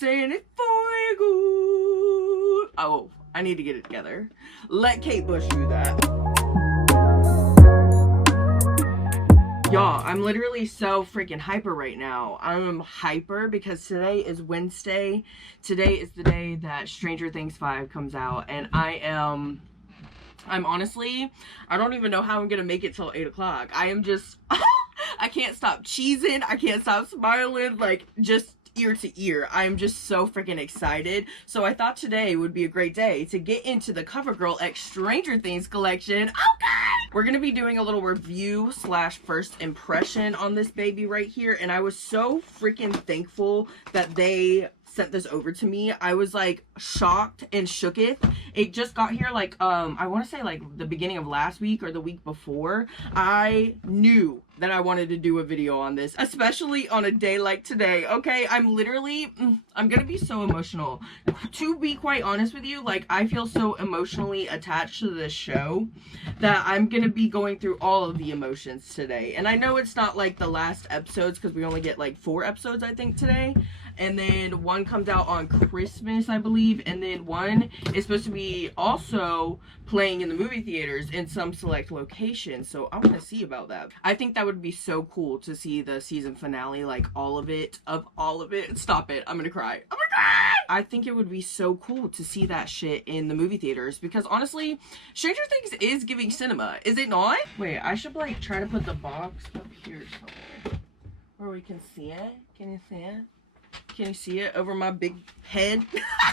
saying it for good. Oh, I need to get it together. Let Kate Bush do that. Y'all, I'm literally so freaking hyper right now. I'm hyper because today is Wednesday. Today is the day that Stranger Things 5 comes out, and I'm honestly, I don't even know how I'm gonna make it till 8 o'clock. I am just, I can't stop cheesing. I can't stop smiling, like, just ear to ear. I'm just so freaking excited. So I thought today would be a great day to get into the Covergirl X Stranger Things collection. Okay! We're gonna be doing a little review slash first impression on this baby right here, and I was so freaking thankful that they sent this over to me. I was like shocked and shooketh. It just got here like I want to say like the beginning of last week or the week before. I knew that I wanted to do a video on this, especially on a day like today. Okay, I'm literally I'm gonna be so emotional. To be quite honest with you, like, I feel so emotionally attached to this show that I'm gonna be going through all of the emotions today. And I know it's not like the last episodes because we only get like 4 episodes I think today, and then one comes out on Christmas, I believe, and then one is supposed to be also playing in the movie theaters in some select locations. So I want to see about that. I think that would be so cool to see the season finale, like all of it. Stop it, I'm gonna cry. I'm gonna cry! I think it would be so cool to see that shit in the movie theaters, because honestly, Stranger Things is giving cinema, is it not? Wait, I should like try to put the box up here somewhere where we can see it. Can you see it? Can you see it over my big head?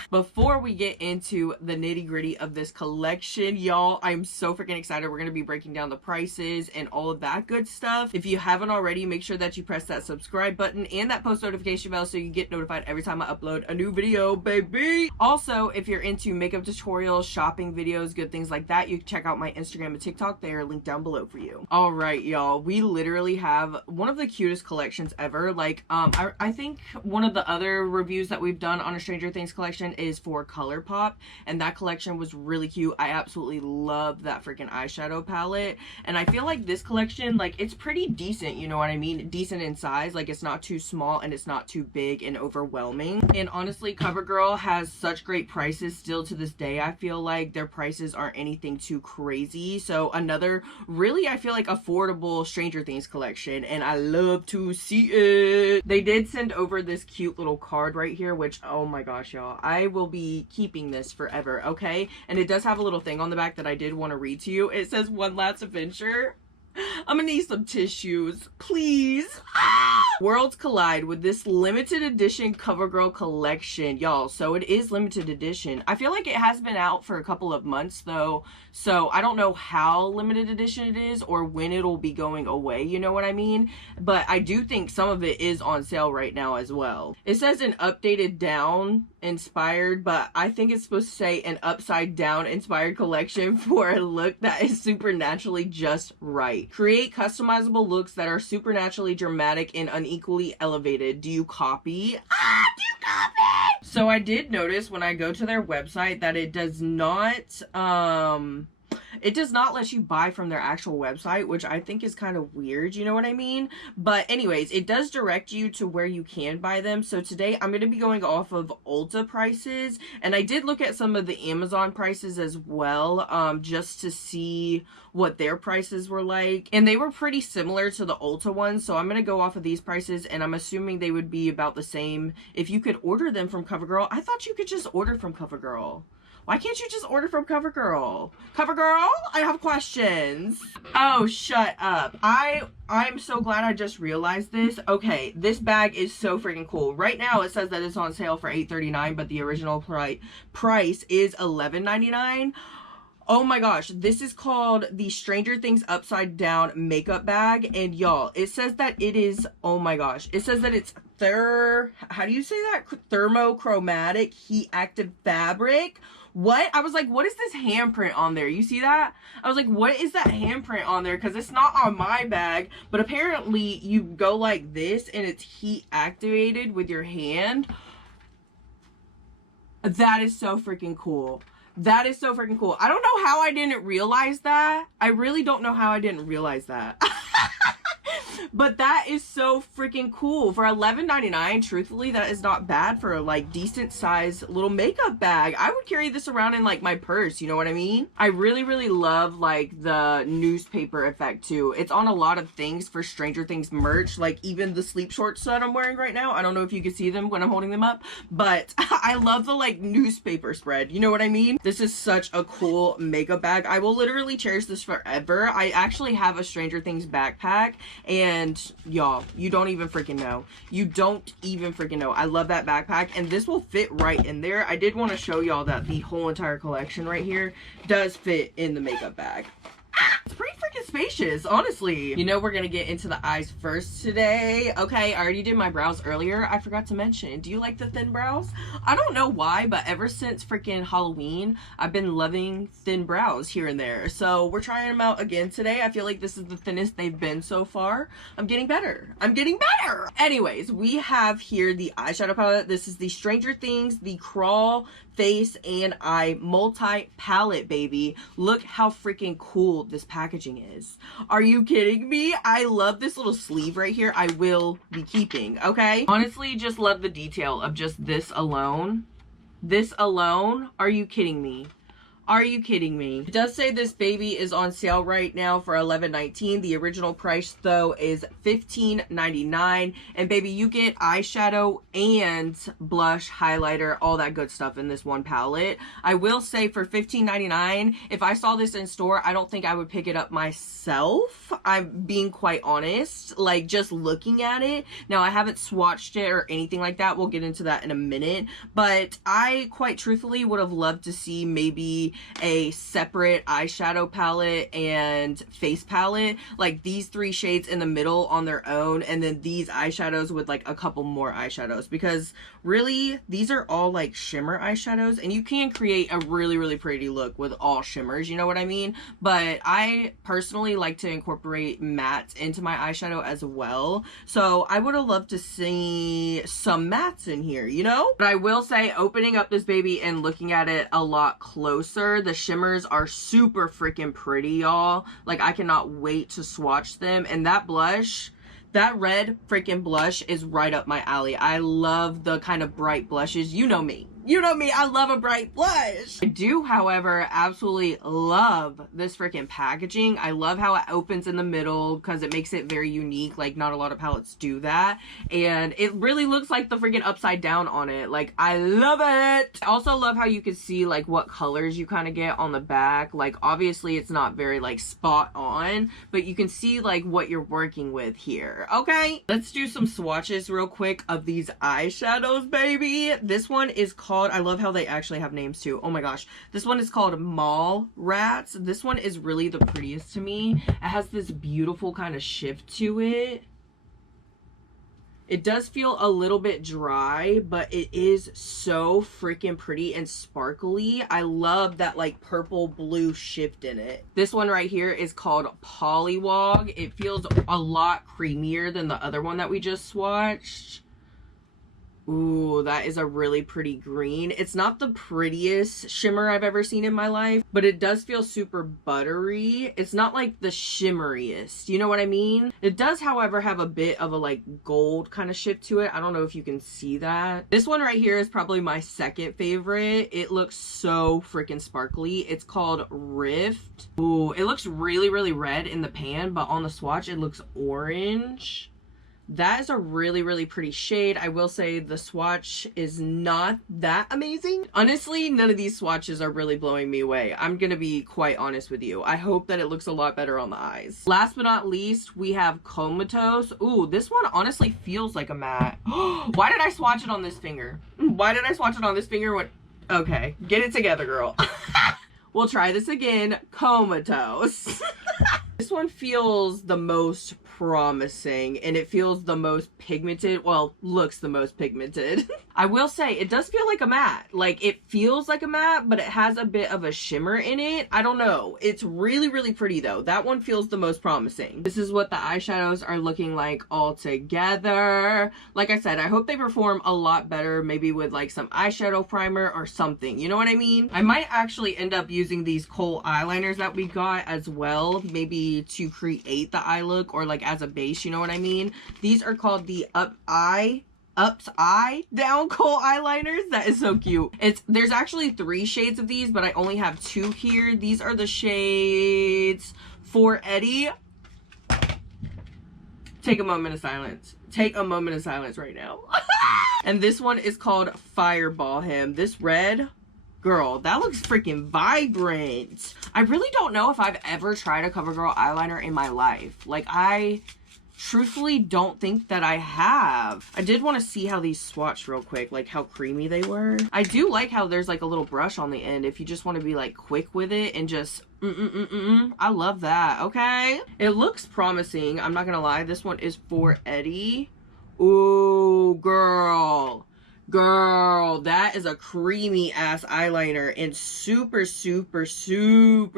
Before we get into the nitty gritty of this collection, y'all, I'm so freaking excited. We're going to be breaking down the prices and all of that good stuff. If you haven't already, make sure that you press that subscribe button and that post notification bell so you get notified every time I upload a new video, baby. Also, if you're into makeup tutorials, shopping videos, good things like that, you can check out my Instagram and TikTok. They are linked down below for you. All right, y'all, we literally have one of the cutest collections ever. Like, I think one of the other reviews that we've done on a Stranger Things collection is for Colourpop, and that collection was really cute. I absolutely love that freaking eyeshadow palette, and I feel like this collection, like, it's pretty decent, you know what I mean? Decent in size, like, it's not too small and it's not too big and overwhelming. And honestly, Covergirl has such great prices still to this day. I feel like their prices aren't anything too crazy. So another really, I feel like, affordable Stranger Things collection, and I love to see it. They did send over this cute little card right here, which, oh my gosh, y'all, I will be keeping this forever, okay? And it does have a little thing on the back that I did want to read to you. It says, "One last adventure." I'm gonna need some tissues, please. Worlds collide with this limited edition Covergirl collection, y'all. So it is limited edition. I feel like it has been out for a couple of months though, so I don't know how limited edition it is or when it'll be going away, you know what I mean? But I do think some of it is on sale right now as well. It says an updated down inspired, but I think it's supposed to say an upside down inspired collection for a look that is supernaturally just right. Create customizable looks that are supernaturally dramatic and unequally elevated. Do you copy? Do you copy? So I did notice when I go to their website that it does not let you buy from their actual website, which I think is kind of weird, you know what I mean? But anyways, it does direct you to where you can buy them. So today I'm going to be going off of Ulta prices, and I did look at some of the Amazon prices as well, just to see what their prices were like, and they were pretty similar to the Ulta ones. So I'm going to go off of these prices, and I'm assuming they would be about the same if you could order them from Covergirl. I thought you could just order from Covergirl. Why can't you just order from Covergirl? Covergirl, I have questions. Oh, shut up. I'm so glad I just realized this. Okay, this bag is so freaking cool. Right now it says that it's on sale for $8.39, but the original price is $11.99. Oh my gosh, this is called the Stranger Things Upside Down Makeup Bag, and y'all, it says that it is, oh my gosh, it says that it's how do you say that? Thermochromatic heat active fabric. What? I was like, what is this handprint on there? You see that? I was like, what is that handprint on there? Because it's not on my bag, but apparently you go like this and it's heat activated with your hand. That is so freaking cool. That is so freaking cool. I don't know how I didn't realize that. I really don't know how I didn't realize that. But that is so freaking cool. For $11.99, truthfully, that is not bad for a like decent size little makeup bag. I would carry this around in like my purse, you know what I mean? I really love like the newspaper effect too. It's on a lot of things for Stranger Things merch, like even the sleep shorts that I'm wearing right now. I don't know if you can see them when I'm holding them up, but I love the like newspaper spread, you know what I mean? This is such a cool makeup bag. I will literally cherish this forever. I actually have a Stranger Things backpack, and y'all, you don't even freaking know. You don't even freaking know. I love that backpack, and this will fit right in there. I did want to show y'all that the whole entire collection right here does fit in the makeup bag. It's pretty freaking spacious, honestly. You know, we're gonna get into the eyes first today. Okay, I already did my brows earlier. I forgot to mention, do you like the thin brows? I don't know why, but ever since freaking Halloween, I've been loving thin brows here and there. So we're trying them out again today. I feel like this is the thinnest they've been so far. I'm getting better. I'm getting better. Anyways, we have here the eyeshadow palette. This is the Stranger Things, the Crawl Face and Eye multi palette, baby. Look how freaking cool this packaging is. Are you kidding me? I love this little sleeve right here. I will be keeping, okay? Honestly, just love the detail of just this alone. This alone? Are you kidding me? Are you kidding me? It does say this baby is on sale right now for $11.19. The original price though is $15.99. And baby, you get eyeshadow and blush, highlighter, all that good stuff in this one palette. I will say for $15.99, if I saw this in store, I don't think I would pick it up myself. I'm being quite honest, like just looking at it. Now I haven't swatched it or anything like that. We'll get into that in a minute. But I quite truthfully would have loved to see maybe a separate eyeshadow palette and face palette, like these three shades in the middle on their own, and then these eyeshadows with like a couple more eyeshadows, because really these are all like shimmer eyeshadows, and you can create a really pretty look with all shimmers, you know what I mean? But I personally like to incorporate mattes into my eyeshadow as well, so I would have loved to see some mattes in here, you know? But I will say, opening up this baby and looking at it a lot closer, the shimmers are super freaking pretty, y'all. Like, I cannot wait to swatch them. And that blush, that red freaking blush is right up my alley. I love the kind of bright blushes. You know me. You know me, I love a bright blush. I do, however, absolutely love this freaking packaging. I love how it opens in the middle because it makes it very unique. Like, not a lot of palettes do that. And it really looks like the freaking upside down on it. Like, I love it. I also love how you can see, like, what colors you kind of get on the back. Like, obviously, it's not very, like, spot on, but you can see, like, what you're working with here. Okay? Let's do some swatches real quick of these eyeshadows, baby. This one is called, I love how they actually have names too. Oh my gosh. This one is called Mall Rats. This one is really the prettiest to me. It has this beautiful kind of shift to it. It does feel a little bit dry, but it is so freaking pretty and sparkly. I love that like purple blue shift in it. This one right here is called Pollywog. It feels a lot creamier than the other one that we just swatched. Ooh, that is a really pretty green. It's not the prettiest shimmer I've ever seen in my life, but it does feel super buttery. It's not like the shimmeriest, you know what I mean? It does, however, have a bit of a like gold kind of shift to it. I don't know if you can see that. This one right here is probably my second favorite. It looks so freaking sparkly. It's called Rift. Ooh, it looks really red in the pan, but on the swatch, it looks orange. That is a really pretty shade. I will say the swatch is not that amazing. Honestly, none of these swatches are really blowing me away. I'm gonna be quite honest with you. I hope that it looks a lot better on the eyes. Last but not least, we have Comatose. Ooh, this one honestly feels like a matte. Why did I swatch it on this finger? Why did I swatch it on this finger when... Okay, get it together, girl. We'll try this again. Comatose. This one feels the most promising, and it feels the most pigmented. Well, looks the most pigmented. I will say it does feel like a matte. Like, it feels like a matte, but it has a bit of a shimmer in it. I don't know. It's really pretty though. That one feels the most promising. This is what the eyeshadows are looking like all together. Like I said, I hope they perform a lot better, maybe with like some eyeshadow primer or something, you know what I mean? I might actually end up using these Kohl eyeliners that we got as well, maybe to create the eye look, or like as a base, you know what I mean? These are called the Upseye down Kohl eyeliners. That is so cute. There's actually 3 shades of these, but I only have 2 here. These are the shades for Eddie. Take a moment of silence. Take a moment of silence right now. And this one is called Fireball Him. This red, girl, that looks freaking vibrant. I really don't know if I've ever tried a CoverGirl eyeliner in my life. Like, I truthfully don't think that I have. I did want to see how these swatched real quick, like how creamy they were. I do like how there's like a little brush on the end if you just want to be like quick with it and just I love that. Okay, it looks promising. I'm not gonna lie, this one is for Eddie. Ooh, girl, that is a creamy ass eyeliner and super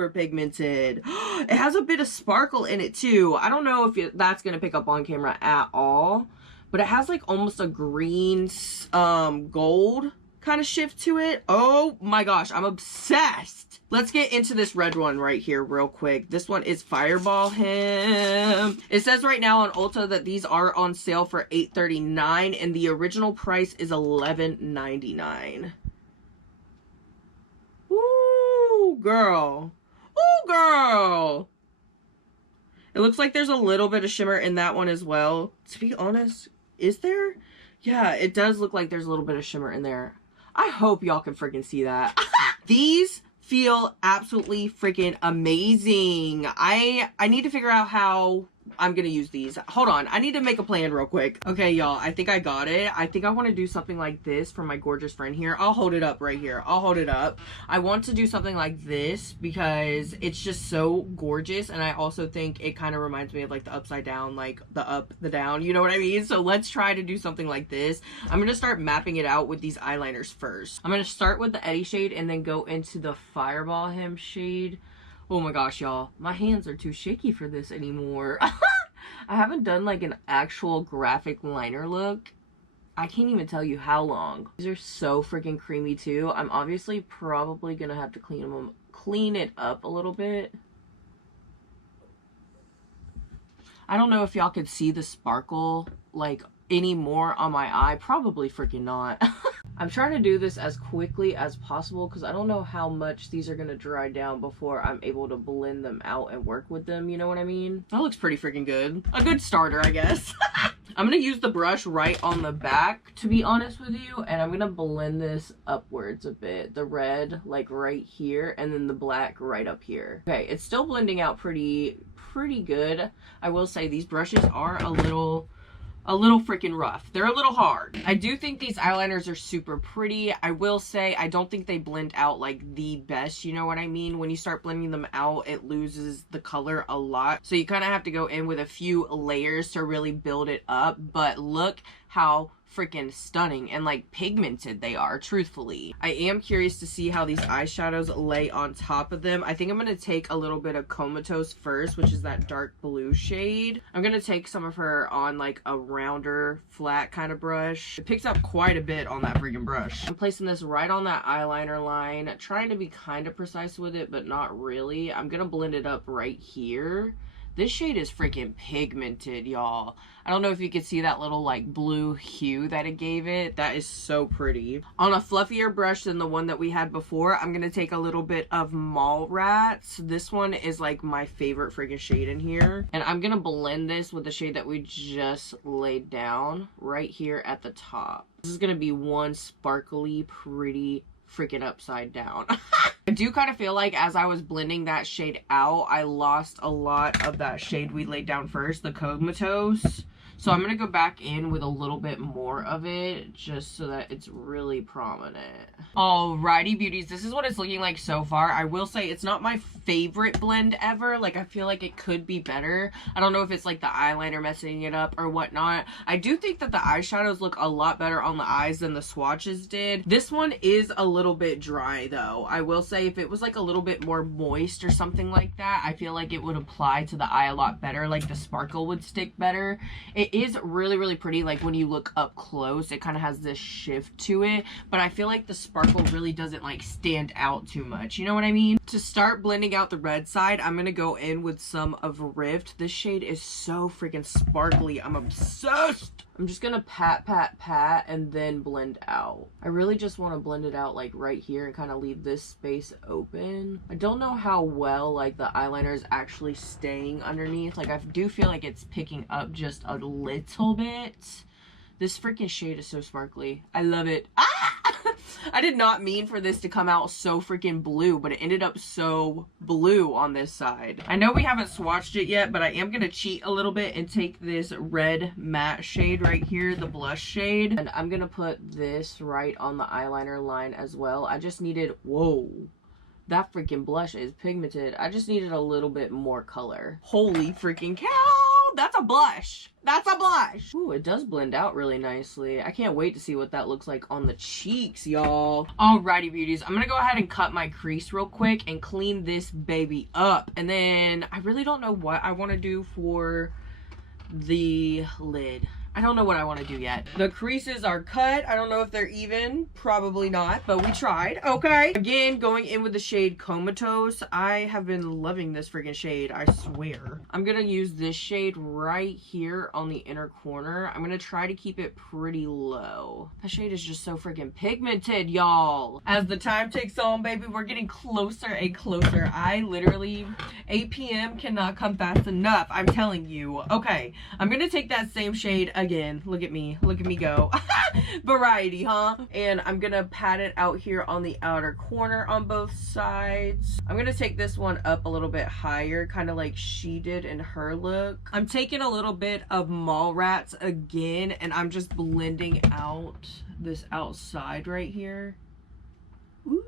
pigmented. It has a bit of sparkle in it too. I don't know if that's gonna pick up on camera at all, but it has like almost a green gold kind of shift to it. Oh my gosh, I'm obsessed. Let's get into this red one right here real quick. This one is Fireball Him. It says right now on Ulta that these are on sale for $8.39 and the original price is $11.99. Ooh, girl. Ooh, girl. It looks like there's a little bit of shimmer in that one as well. To be honest, is there? Yeah, it does look like there's a little bit of shimmer in there. I hope y'all can freaking see that. These feel absolutely freaking amazing. I need to figure out how I'm gonna use these. Hold on, I need to make a plan real quick. Okay, y'all, I think I got it. I think I want to do something like this for my gorgeous friend here. I'll hold it up right here. I'll hold it up. I want to do something like this because it's just so gorgeous, and I also think it kind of reminds me of like the upside down, like the up, the down, you know what I mean? So let's try to do something like this. I'm gonna start mapping it out with these eyeliners first. I'm gonna start with the Eddie shade and then go into the Fireball Him shade. Oh my gosh, y'all, my hands are too shaky for this anymore. I haven't done like an actual graphic liner look. I can't even tell you how long. These are so freaking creamy too. I'm obviously probably gonna have to clean it up a little bit. I don't know if y'all could see the sparkle like anymore on my eye. Probably freaking not. I'm trying to do this as quickly as possible because I don't know how much these are going to dry down before I'm able to blend them out and work with them, you know what I mean? That looks pretty freaking good. A good starter, I guess. I'm going to use the brush right on the back, to be honest with you, and I'm going to blend this upwards a bit. The red, like right here, and then the black right up here. Okay, it's still blending out pretty good. I will say these brushes are a little freaking rough. They're a little hard. I do think these eyeliners are super pretty. I will say I don't think they blend out like the best, you know what I mean? When you start blending them out, it loses the color a lot. So you kind of have to go in with a few layers to really build it up. But look how freaking stunning and like pigmented they are, truthfully. I am curious to see how these eyeshadows lay on top of them. I think I'm going to take a little bit of Comatose first, which is that dark blue shade. I'm going to take some of her on like a rounder, flat kind of brush. It picks up quite a bit on that freaking brush. I'm placing this right on that eyeliner line, trying to be kind of precise with it, but not really. I'm going to blend it up right here. This shade is freaking pigmented, y'all. I don't know if you could see that little like blue hue that it gave it. That is so pretty. On a fluffier brush than the one that we had before, I'm going to take a little bit of Mallrats. This one is like my favorite freaking shade in here. And I'm going to blend this with the shade that we just laid down right here at the top. This is going to be one sparkly, pretty freaking upside down. I do kind of feel like as I was blending that shade out, I lost a lot of that shade we laid down first, the Comatose. So I'm going to go back in with a little bit more of it just so that it's really prominent. Alrighty, beauties, this is what it's looking like so far. I will say it's not my favorite blend ever. Like, I feel like it could be better. I don't know if it's like the eyeliner messing it up or whatnot. I do think that the eyeshadows look a lot better on the eyes than the swatches did. This one is a little bit dry though. I will say if it was like a little bit more moist or something like that, I feel like it would apply to the eye a lot better. Like the sparkle would stick better. It It is really, really pretty. Like when you look up close, it kind of has this shift to it, but I feel like the sparkle really doesn't like stand out too much. You know what I mean? To start blending out the red side, I'm gonna go in with some of Rift. This shade is so freaking sparkly. I'm obsessed. I'm just gonna pat, pat, pat, and then blend out. I really just want to blend it out like right here and kind of leave this space open. I don't know how well like the eyeliner is actually staying underneath. Like I do feel like it's picking up just a little bit. This freaking shade is so sparkly. I love it. Ah! I did not mean for this to come out so freaking blue, but it ended up so blue on this side. I know we haven't swatched it yet, but I am going to cheat a little bit and take this red matte shade right here, the blush shade. And I'm going to put this right on the eyeliner line as well. I just needed, whoa. That freaking blush is pigmented. I just needed a little bit more color. Holy freaking cow! That's a blush. That's a blush. Ooh, it does blend out really nicely. I can't wait to see what that looks like on the cheeks, y'all. Alrighty, beauties. I'm gonna go ahead and cut my crease real quick and clean this baby up. And then I really don't know what I want to do for the lid. I don't know what I want to do yet. The creases are cut. I don't know if they're even. Probably not, but we tried. Okay. Again, going in with the shade Comatose. I have been loving this freaking shade, I swear. I'm going to use this shade right here on the inner corner. I'm going to try to keep it pretty low. That shade is just so freaking pigmented, y'all. As the time takes on, baby, we're getting closer and closer. I literally, 8 p.m. cannot come fast enough. I'm telling you. Okay. I'm going to take that same shade again. Look at me go. Variety, huh? And I'm gonna pat it out here on the outer corner on both sides. I'm gonna take this one up a little bit higher, kind of like she did in her look. I'm taking a little bit of Mallrats again, and I'm just blending out this outside right here. Ooh.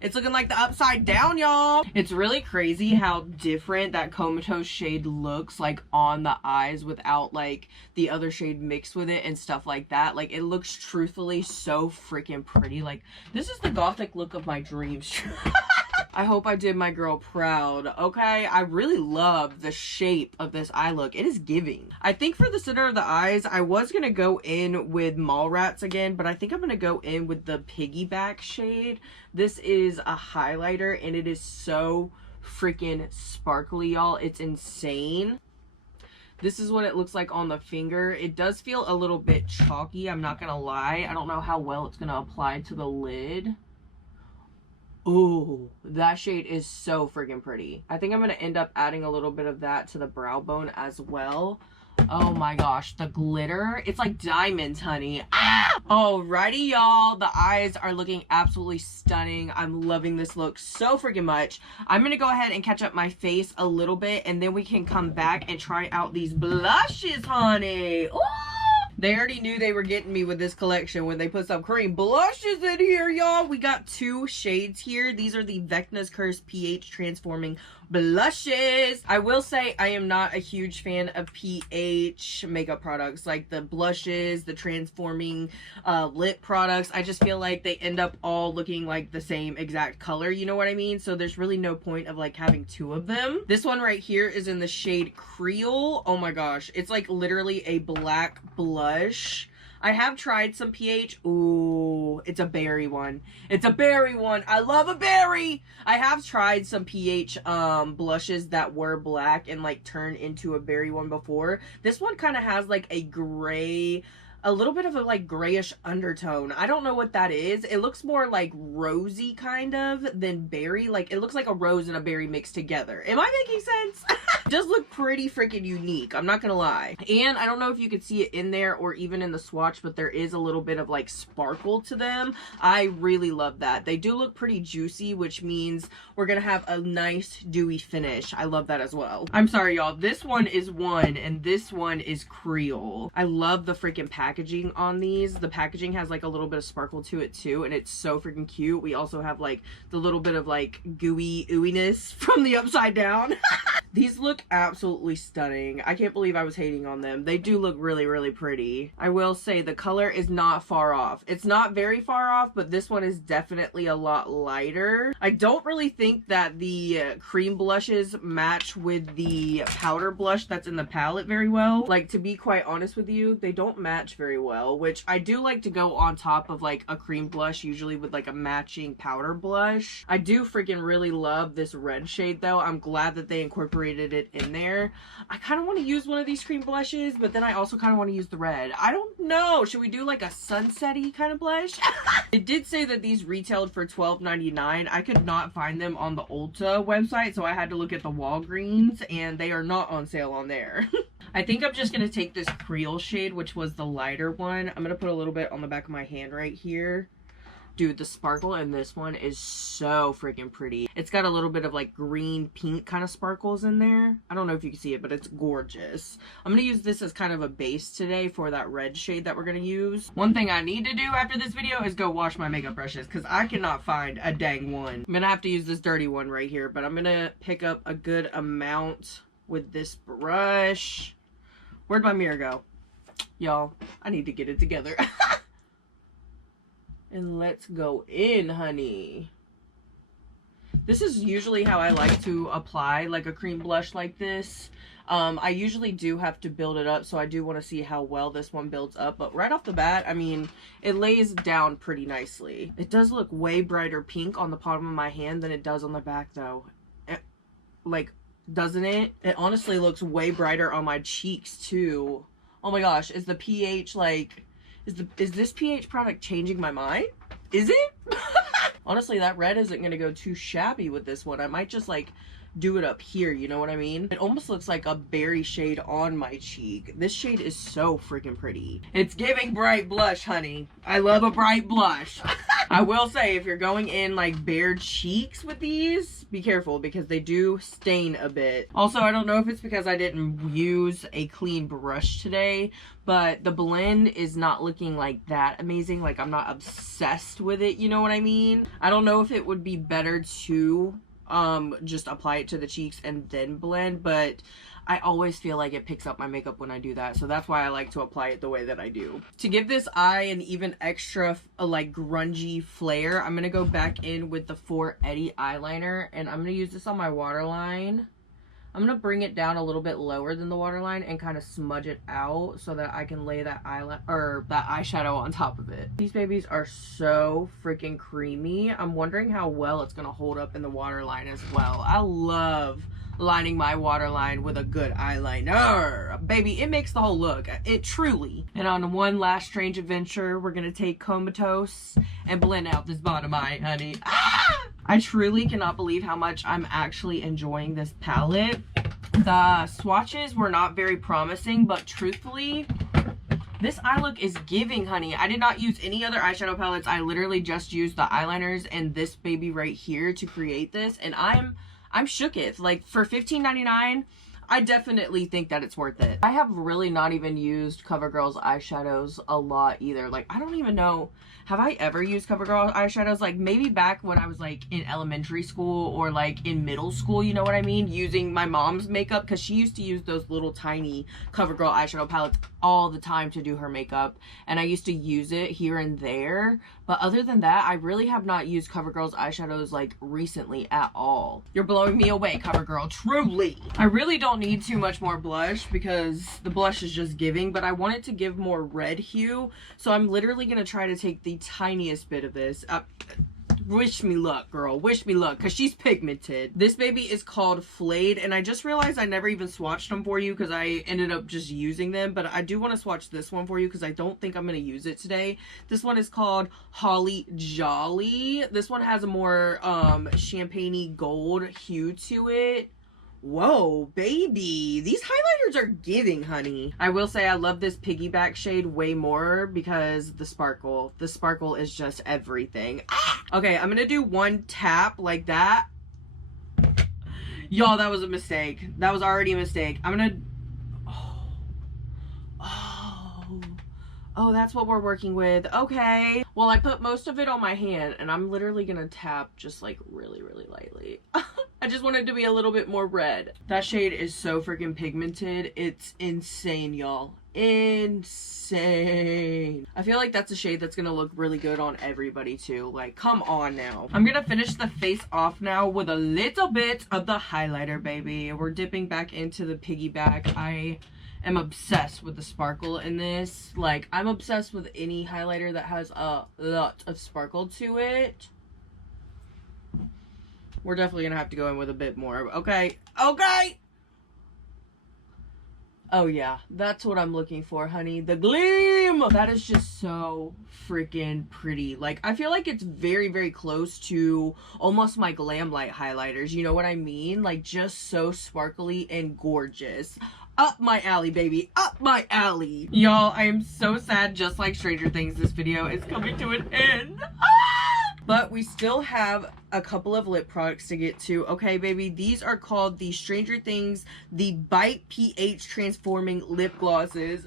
It's looking like the upside down, y'all. It's really crazy how different that Comatose shade looks like on the eyes without like the other shade mixed with it and stuff like that. Like it looks truthfully so freaking pretty. Like this is the gothic look of my dreams. I hope I did my girl proud. Okay, I really love the shape of this eye look. It is giving. I think for the center of the eyes, I was gonna go in with Mallrats again, but I think I'm gonna go in with the Piggyback shade. This is a highlighter and it is so freaking sparkly, y'all. It's insane. This is what it looks like on the finger. It does feel a little bit chalky, I'm not gonna lie. I don't know how well it's gonna apply to the lid. Ooh, that shade is so freaking pretty. I think I'm going to end up adding a little bit of that to the brow bone as well. Oh my gosh, the glitter. It's like diamonds, honey. Ah! Alrighty, y'all. The eyes are looking absolutely stunning. I'm loving this look so freaking much. I'm going to go ahead and catch up my face a little bit, and then we can come back and try out these blushes, honey. Ooh! They already knew they were getting me with this collection when they put some cream blushes in here, y'all. We got 2 shades here. These are the Vecna's Curse pH Transforming Blushes. I will say I am not a huge fan of pH makeup products like the blushes, the transforming lip products. I just feel like they end up all looking like the same exact color, you know what I mean? So there's really no point of like having 2 of them. This one right here is in the shade Creel. Oh my gosh, it's like literally a black blush. I have tried some pH. Ooh, it's a berry one. It's a berry one. I love a berry. I have tried some pH blushes that were black and like turned into a berry one before. This one kind of has like a gray, a little bit of a like grayish undertone. I don't know what that is. It looks more like rosy kind of than berry. Like it looks like a rose and a berry mixed together. Am I making sense? It does look pretty freaking unique, I'm not gonna lie. And I don't know if you could see it in there or even in the swatch, but there is a little bit of like sparkle to them. I really love that. They do look pretty juicy, which means we're gonna have a nice dewy finish. I love that as well. I'm sorry, y'all. This one is one and this one is Creel. I love the freaking packaging on these. The packaging has like a little bit of sparkle to it too, and it's so freaking cute. We also have like the little bit of like gooey ooiness from the upside down. These look absolutely stunning. I can't believe I was hating on them. They do look really, really pretty. I will say the color is not far off. It's not very far off, but this one is definitely a lot lighter. I don't really think that the cream blushes match with the powder blush that's in the palette very well. Like, to be quite honest with you, they don't match very well, which I do like to go on top of like a cream blush, usually with like a matching powder blush. I do freaking really love this red shade though. I'm glad that they incorporated it in there. I kind of want to use one of these cream blushes, but then I also kind of want to use the red. I don't know. Should we do like a sunset-y kind of blush? It did say that these retailed for $12.99. I could not find them on the Ulta website, so I had to look at the Walgreens, and they are not on sale on there. I think I'm just going to take this Creel shade, which was the lighter one. I'm going to put a little bit on the back of my hand right here. Dude, the sparkle in this one is so freaking pretty. It's got a little bit of like green pink kind of sparkles in there. I don't know if you can see it, but it's gorgeous. I'm going to use this as kind of a base today for that red shade that we're going to use. One thing I need to do after this video is go wash my makeup brushes because I cannot find a dang one. I'm going to have to use this dirty one right here, but I'm going to pick up a good amount with this brush. Where'd my mirror go? Y'all, I need to get it together. And let's go in, honey. This is usually how I like to apply like a cream blush like this. I usually do have to build it up, so I do want to see how well this one builds up. But right off the bat, I mean, it lays down pretty nicely. It does look way brighter pink on the palm of my hand than it does on the back, though. Like, doesn't it? It honestly looks way brighter on my cheeks, too. Oh my gosh, is the pH, like... Is this pH product changing my mind? Is it? Honestly, that red isn't going to go too shabby with this one. I might just like do it up here, you know what I mean? It almost looks like a berry shade on my cheek. This shade is so freaking pretty. It's giving bright blush, honey. I love a bright blush. I will say, if you're going in like bare cheeks with these, be careful because they do stain a bit. Also, I don't know if it's because I didn't use a clean brush today, but the blend is not looking like that amazing. Like, I'm not obsessed with it, you know what I mean? I don't know if it would be better to just apply it to the cheeks and then blend, but I always feel like it picks up my makeup when I do that, so that's why I like to apply it the way that I do. To give this eye an even extra like grungy flair, I'm gonna go back in with the 4 Eddie eyeliner, and I'm gonna use this on my waterline. I'm gonna bring it down a little bit lower than the waterline and kind of smudge it out so that I can lay that eyeshadow on top of it. These babies are so freaking creamy. I'm wondering how well it's gonna hold up in the waterline as well. I love lining my waterline with a good eyeliner. Baby, it makes the whole look. It truly. And on one last strange adventure, we're gonna take Comatose and blend out this bottom eye, honey. Ah! I truly cannot believe how much I'm actually enjoying this palette. The swatches were not very promising, but truthfully, this eye look is giving, honey. I did not use any other eyeshadow palettes. I literally just used the eyeliners and this baby right here to create this, and I'm shooketh. Like, for $15.99, I definitely think that it's worth it. I have really not even used Covergirl's eyeshadows a lot either. Like, I don't even know, have I ever used Covergirl eyeshadows? Like, maybe back when I was like in elementary school or like in middle school, you know what I mean? Using my mom's makeup, because she used to use those little tiny Covergirl eyeshadow palettes all the time to do her makeup, and I used to use it here and there. But other than that, I really have not used Covergirl's eyeshadows like recently at all. You're blowing me away, Covergirl, truly. I really don't need too much more blush because the blush is just giving, but I want it to give more red hue, so I'm literally gonna try to take the tiniest bit of this. Wish me luck, girl. Wish me luck, because she's pigmented. This baby is called Flayed, and I just realized I never even swatched them for you because I ended up just using them, but I do want to swatch this one for you because I don't think I'm going to use it today. This one is called Holly Jolly. This one has a more champagne-y gold hue to it. Whoa, baby. These highlighters are giving, honey. I will say I love this piggyback shade way more because the sparkle. The sparkle is just everything. Ah! Okay, I'm gonna do one tap like that. Y'all, that was a mistake. That was already a mistake. I'm gonna... Oh, that's what we're working with. Okay. Well, I put most of it on my hand, and I'm literally gonna tap just like really, really lightly. I just want it to be a little bit more red. That shade is so freaking pigmented. It's insane, y'all. Insane. I feel like that's a shade that's gonna look really good on everybody too. Like, come on now. I'm gonna finish the face off now with a little bit of the highlighter, baby. We're dipping back into the piggyback. I am obsessed with the sparkle in this. Like, I'm obsessed with any highlighter that has a lot of sparkle to it. We're definitely gonna have to go in with a bit more. Okay. Okay. Oh yeah, that's what I'm looking for, honey. The gleam! That is just so freaking pretty. Like, I feel like it's very, very close to almost my Glam Light highlighters. You know what I mean? Like, just so sparkly and gorgeous. Up my alley, baby. Up my alley. Y'all, I am so sad. Just like Stranger Things, this video is coming to an end. But we still have a couple of lip products to get to. Okay, baby, these are called the Stranger Things, the Bite pH Transforming Lip Glosses.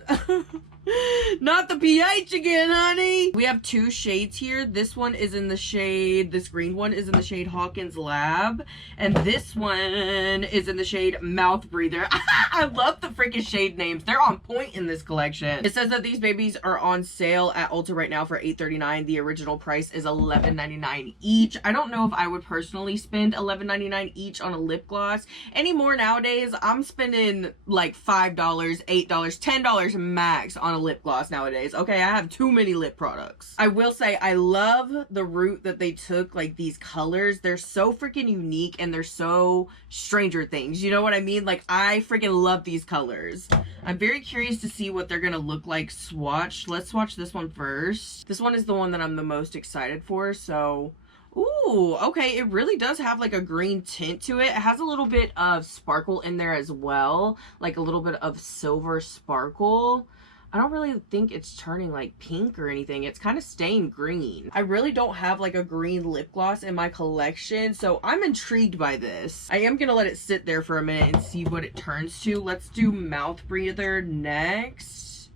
Not the pH again, honey. We have two shades here. This one is in the shade, this green one is in the shade Hawkins Lab. And this one is in the shade Mouthbreather. I love the freaking shade names. They're on point in this collection. It says that these babies are on sale at Ulta right now for $8.39. The original price is $11.99 each. I don't know if I would personally spend $11.99 each on a lip gloss anymore nowadays. I'm spending like $5, $8, $10 max on a lip gloss nowadays. Okay, I have too many lip products. I will say I love the route that they took, like these colors. They're so freaking unique and they're so Stranger Things. You know what I mean? Like, I freaking love these colors. I'm very curious to see what they're gonna look like swatched. Let's swatch this one first. This one is the one that I'm the most excited for, so ooh, okay, it really does have like a green tint to it. It has a little bit of sparkle in there as well, like a little bit of silver sparkle. I don't really think it's turning like pink or anything. It's kind of staying green. I really don't have like a green lip gloss in my collection, so I'm intrigued by this. I am gonna let it sit there for a minute and see what it turns to. Let's do Mouthbreather next.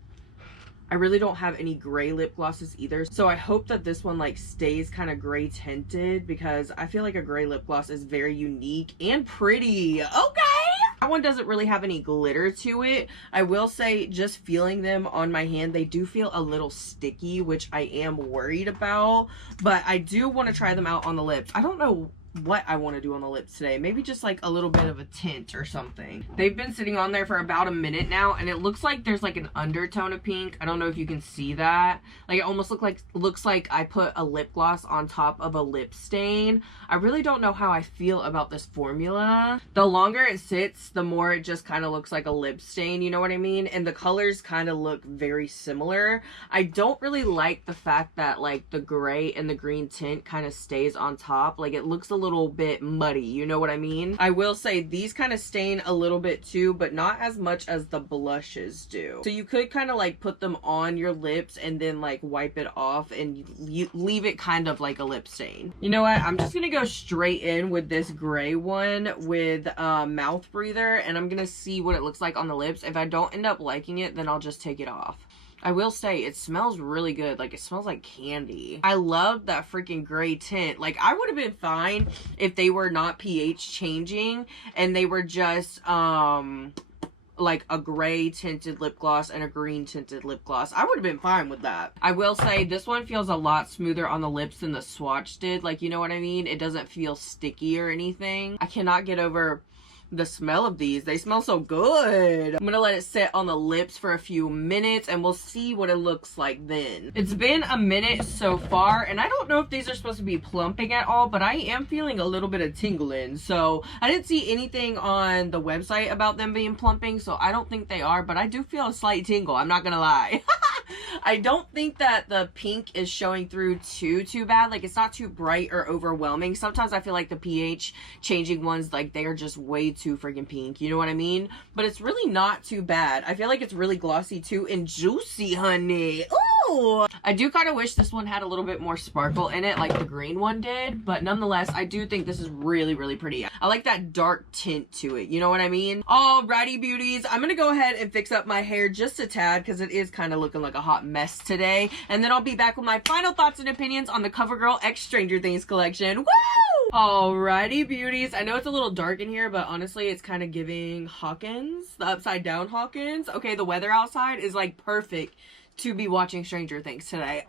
I really don't have any gray lip glosses either, so I hope that this one like stays kind of gray tinted, because I feel like a gray lip gloss is very unique and pretty. Okay. That one doesn't really have any glitter to it. I will say, just feeling them on my hand, they do feel a little sticky, which I am worried about, but I do want to try them out on the lips. I don't know what I want to do on the lips today. Maybe just like a little bit of a tint or something. They've been sitting on there for about a minute now, and it looks like there's like an undertone of pink. I don't know if you can see that. Like, it almost looks like I put a lip gloss on top of a lip stain. I really don't know how I feel about this formula. The longer it sits, the more it just kind of looks like a lip stain, you know what I mean? And the colors kind of look very similar. I don't really like the fact that like the gray and the green tint kind of stays on top. Like, it looks a little bit muddy, you know what I mean? I will say these kind of stain a little bit too, but not as much as the blushes do. So you could kind of like put them on your lips and then like wipe it off and you leave it kind of like a lip stain. You know what? I'm just gonna go straight in with this gray one with Mouthbreather, and I'm gonna see what it looks like on the lips. If I don't end up liking it, then I'll just take it off. I will say, it smells really good. Like, it smells like candy. I love that freaking gray tint. Like, I would have been fine if they were not pH changing and they were just, like a gray tinted lip gloss and a green tinted lip gloss. I would have been fine with that. I will say, this one feels a lot smoother on the lips than the swatch did. Like, you know what I mean? It doesn't feel sticky or anything. I cannot get over the smell of these. They smell so good. I'm gonna let it sit on the lips for a few minutes and we'll see what it looks like then. It's been a minute so far, and I don't know if these are supposed to be plumping at all, but I am feeling a little bit of tingling. So I didn't see anything on the website about them being plumping, so I don't think they are, but I do feel a slight tingle. I'm not gonna lie. I don't think that the pink is showing through too bad. Like, it's not too bright or overwhelming. Sometimes I feel like the pH changing ones, like, they are just way too freaking pink, you know what I mean? But it's really not too bad. I feel like it's really glossy too and juicy, honey. Ooh! I do kind of wish this one had a little bit more sparkle in it like the green one did, but nonetheless, I do think this is really, really pretty. I like that dark tint to it, you know what I mean? Alrighty, beauties, I'm gonna go ahead and fix up my hair just a tad because it is kind of looking like a hot mess today, and then I'll be back with my final thoughts and opinions on the Covergirl X Stranger Things collection. Woo! Alrighty, beauties. I know it's a little dark in here, but honestly, it's kind of giving Hawkins, the upside down Hawkins. Okay, the weather outside is like perfect to be watching Stranger Things today.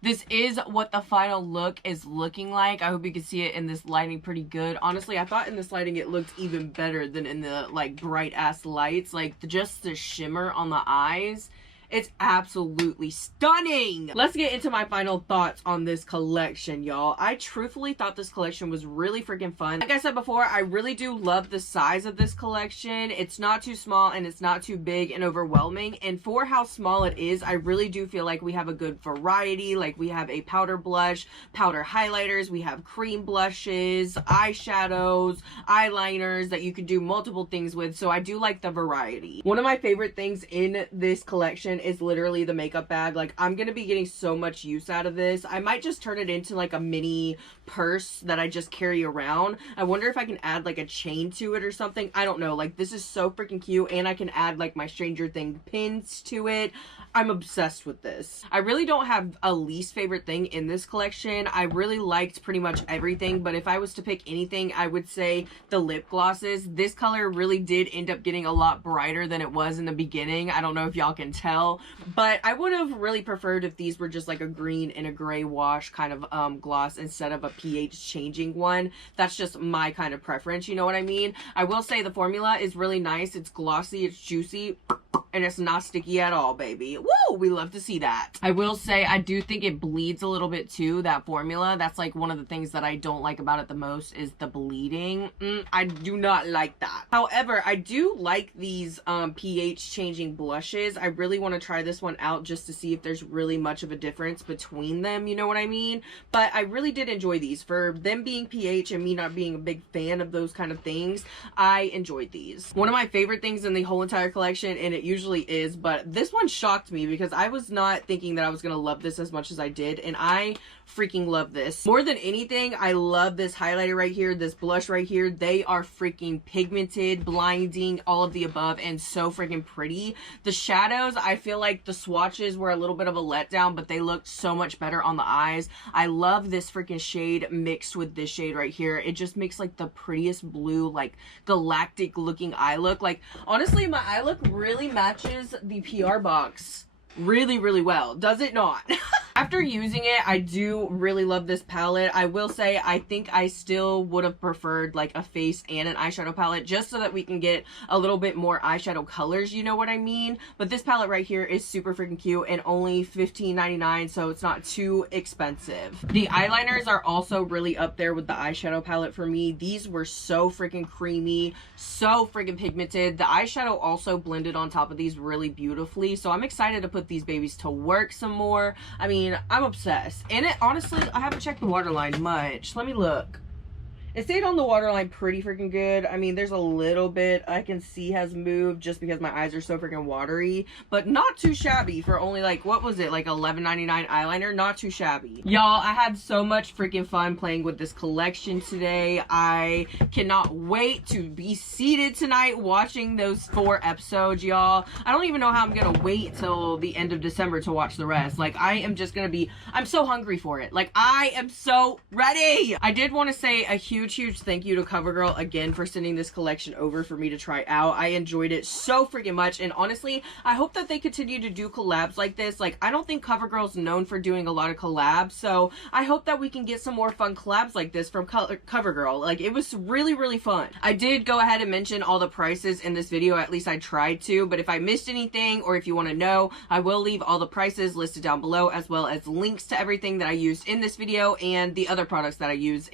This is what the final look is looking like. I hope you can see it in this lighting pretty good. Honestly, I thought in this lighting it looked even better than in the like bright ass lights. Like just the shimmer on the eyes. It's absolutely stunning. Let's get into my final thoughts on this collection, y'all. I truthfully thought this collection was really freaking fun. Like I said before, I really do love the size of this collection. It's not too small and it's not too big and overwhelming. And for how small it is, I really do feel like we have a good variety. Like we have a powder blush, powder highlighters, we have cream blushes, eyeshadows, eyeliners that you can do multiple things with. So I do like the variety. One of my favorite things in this collection is literally the makeup bag. Like I'm gonna be getting so much use out of this. I might just turn it into like a mini purse that I just carry around. I wonder if I can add like a chain to it or something. I don't know. Like this is so freaking cute, and I can add like my Stranger Things pins to it. I'm obsessed with this. I really don't have a least favorite thing in this collection. I really liked pretty much everything, but if I was to pick anything, I would say the lip glosses. This color really did end up getting a lot brighter than it was in the beginning. I don't know if y'all can tell, but I would have really preferred if these were just like a green and a gray wash kind of gloss instead of a pH changing one. That's just my kind of preference, you know what I mean? I will say the formula is really nice. It's glossy, it's juicy, and it's not sticky at all, baby. Woo! We love to see that. I will say I do think it bleeds a little bit too, that formula. That's like one of the things that I don't like about it the most is the bleeding. I do not like that. However, I do like these pH changing blushes. I really want to try this one out just to see if there's really much of a difference between them, you know what I mean? But I really did enjoy these. For them being pH and me not being a big fan of those kind of things, I enjoyed these. One of my favorite things in the whole entire collection, and it usually is, but this one shocked me because I was not thinking that I was gonna love this as much as I did, and I freaking love this. More than anything, I love this highlighter right here, this blush right here. They are freaking pigmented, blinding, all of the above, and so freaking pretty. The shadows, I feel like the swatches were a little bit of a letdown, but they looked so much better on the eyes. I love this freaking shade mixed with this shade right here. It just makes like the prettiest blue, like galactic looking eye look. Like honestly, my eye look really matches the PR box really, really well. Does it not? After using it, I do really love this palette. I will say I think I still would have preferred like a face and an eyeshadow palette just so that we can get a little bit more eyeshadow colors, you know what I mean? But this palette right here is super freaking cute and only $15.99, so it's not too expensive. The eyeliners are also really up there with the eyeshadow palette for me. These were so freaking creamy, so freaking pigmented. The eyeshadow also blended on top of these really beautifully, so I'm excited to put these babies to work some more. I mean, I'm obsessed. And it honestly, I haven't checked the waterline much. Let me look. It stayed on the waterline pretty freaking good. I mean, there's a little bit I can see has moved just because my eyes are so freaking watery, but not too shabby for only like, what was it, like $11.99 eyeliner? Not too shabby. Y'all, I had so much freaking fun playing with this collection today. I cannot wait to be seated tonight watching those 4 episodes, y'all. I don't even know how I'm gonna wait till the end of December to watch the rest. Like, I am just gonna be, I'm so hungry for it. Like, I am so ready. I did want to say a huge thank you to Covergirl again for sending this collection over for me to try out. I enjoyed it so freaking much, and honestly, I hope that they continue to do collabs like this. Like, I don't think Covergirl's known for doing a lot of collabs, so I hope that we can get some more fun collabs like this from Covergirl. Like, it was really, really fun. I did go ahead and mention all the prices in this video, at least I tried to, but if I missed anything, or if you want to know, I will leave all the prices listed down below, as well as links to everything that I used in this video and the other products that I used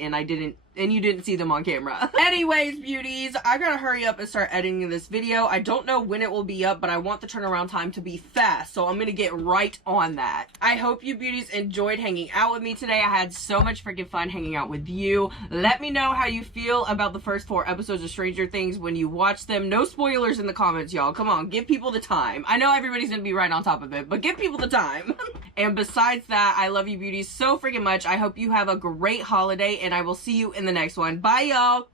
and you didn't see them on camera. Anyways, beauties, I gotta hurry up and start editing this video. I don't know when it will be up, but I want the turnaround time to be fast, so I'm gonna get right on that. I hope you beauties enjoyed hanging out with me today. I had so much freaking fun hanging out with you. Let me know how you feel about the first 4 episodes of Stranger Things when you watch them. No spoilers in the comments, y'all. Come on, give people the time. I know everybody's gonna be right on top of it, but give people the time. And besides that, I love you beauties so freaking much. I hope you have a great holiday, and I will see you in the next one. Bye, y'all.